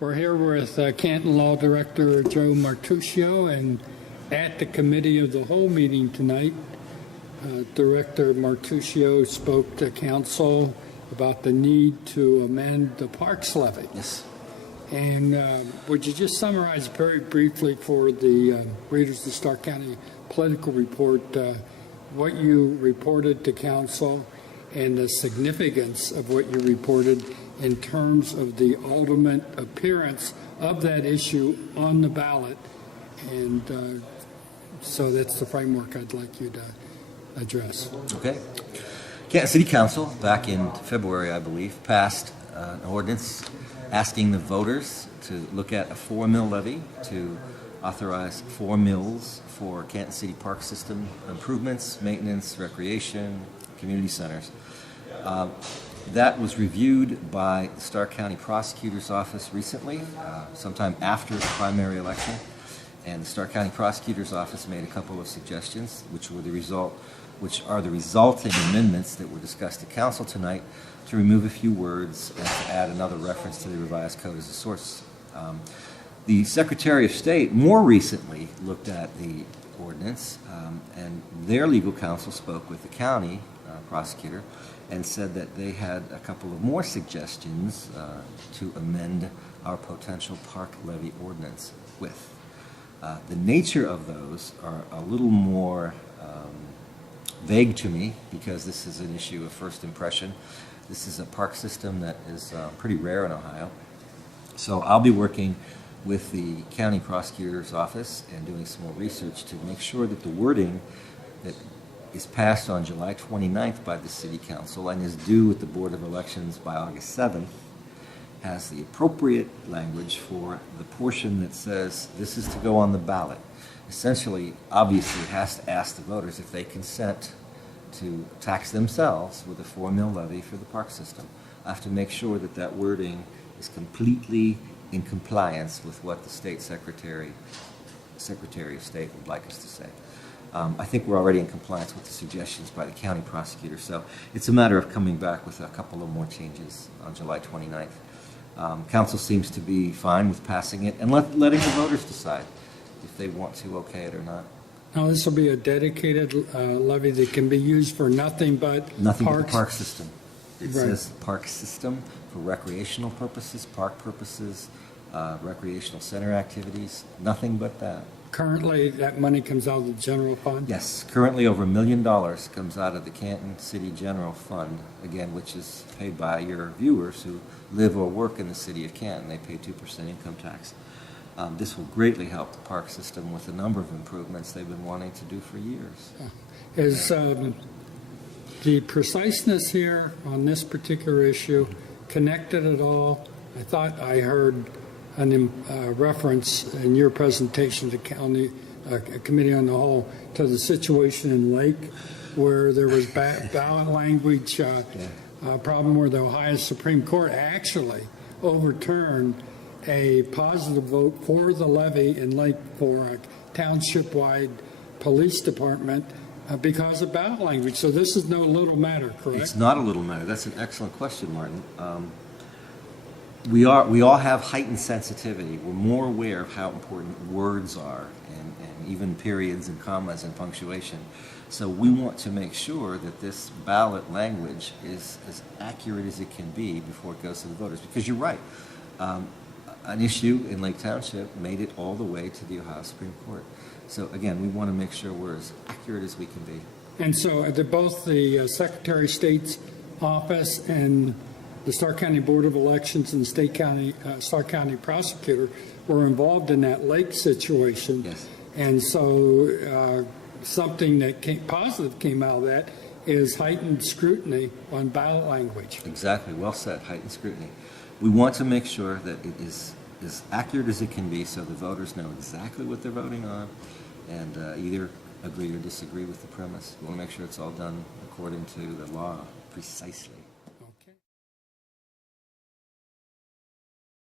We're here with Canton Law Director Joe Martuccio, and at the Committee of the Whole meeting tonight, Director Martuccio spoke to Council about the need to amend the Parks Levy. Yes. And would you just summarize very briefly for the readers of the Stark County Political Report what you reported to Council and the significance of what you reported in terms of the ultimate appearance of that issue on the ballot? And so that's the framework I'd like you to address. Okay. Canton City Council, back in February, I believe, passed an ordinance asking the voters to look at a 4 mill levy to authorize 4 mills for Canton City Park System improvements, maintenance, recreation, community centers. That was reviewed by the Stark County Prosecutor's Office recently, sometime after the primary election, and the Stark County Prosecutor's Office made a couple of suggestions, which are the resulting amendments that were discussed at Council tonight, to remove a few words and to add another reference to the revised code as a source. The Secretary of State more recently looked at the ordinance, and their legal counsel spoke with the county prosecutor and said that they had a couple of more suggestions to amend our potential park levy ordinance with. The nature of those are a little more vague to me because this is an issue of first impression. This is a park system that is pretty rare in Ohio. So I'll be working with the county prosecutor's office and doing some more research to make sure that the wording that is passed on July 29th by the City Council and is due with the Board of Elections by August 7th has the appropriate language for the portion that says this is to go on the ballot. Essentially, obviously, it has to ask the voters if they consent to tax themselves with a 4 mill levy for the park system. I have to make sure that that wording is completely in compliance with what the Secretary of State would like us to say. I think we're already in compliance with the suggestions by the county prosecutor, so it's a matter of coming back with a couple of more changes on July 29th. Council seems to be fine with passing it and letting the voters decide if they want to okay it or not. Now, this will be a dedicated levy that can be used for nothing but but the parks. park system. It Right. says park system for recreational purposes, park purposes, recreational center activities, nothing but that. Currently, that money comes out of the general fund? Yes, currently over $1 million comes out of the Canton City General Fund, again, which is paid by your viewers who live or work in the city of Canton. They pay 2% income tax. This will greatly help the park system with a number of improvements they've been wanting to do for years. Is the preciseness here on this particular issue connected at all? I thought I heard a reference in your presentation to county committee on the whole to the situation in Lake where there was ballot language problem where the Ohio Supreme Court actually overturned a positive vote for the levy in Lake for a township-wide police department because of ballot language. So this is no little matter, correct? It's not a little matter. That's an excellent question, Martin. We all have heightened sensitivity. We're more aware of how important words are and even periods and commas and punctuation. So we want to make sure that this ballot language is as accurate as it can be before it goes to the voters. Because you're right. An issue in Lake Township made it all the way to the Ohio Supreme Court. So again, we want to make sure we're as accurate as we can be. And so both the Secretary of State's office and the Stark County Board of Elections and the Stark County prosecutor were involved in that Lake situation. Yes. And so something that positive came out of that is heightened scrutiny on ballot language. Exactly. Well said. Heightened scrutiny. We want to make sure that it is as accurate as it can be so the voters know exactly what they're voting on and either agree or disagree with the premise. We want to make sure it's all done according to the law precisely.